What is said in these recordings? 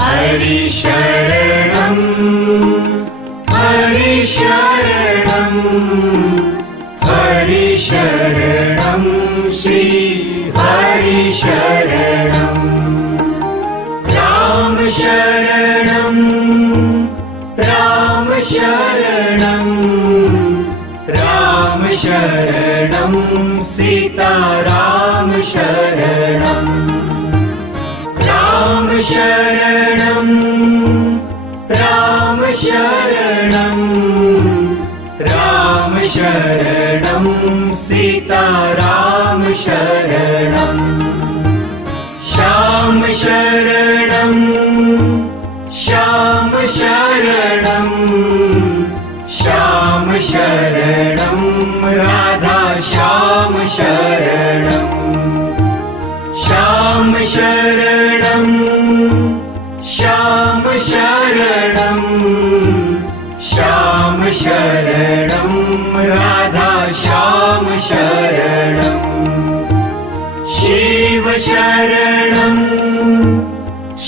हरि शरणं हरि शरणं हरि शरणं श्री हरि शरणं राम शरणं राम शरणं राम शरणं सीता राम शरणं राम शरणं राम शरणं राम शरणं सीता राम शरणं श्याम शरणं श्याम शरणं श्याम शरणं राधा श्याम शरणं श्याम शरणं श्याम शरणं श्याम शरणं राधा श्याम शरणं शिव शरणं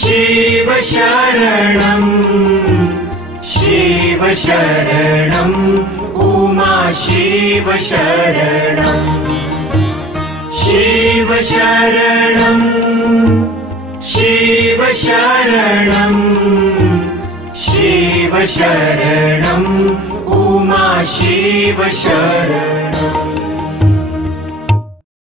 शिव शरणं शिव शरणं उमा शिव शरणं शिव शरणं शिव शरणं शिव शरणं उमा शिव शरणं।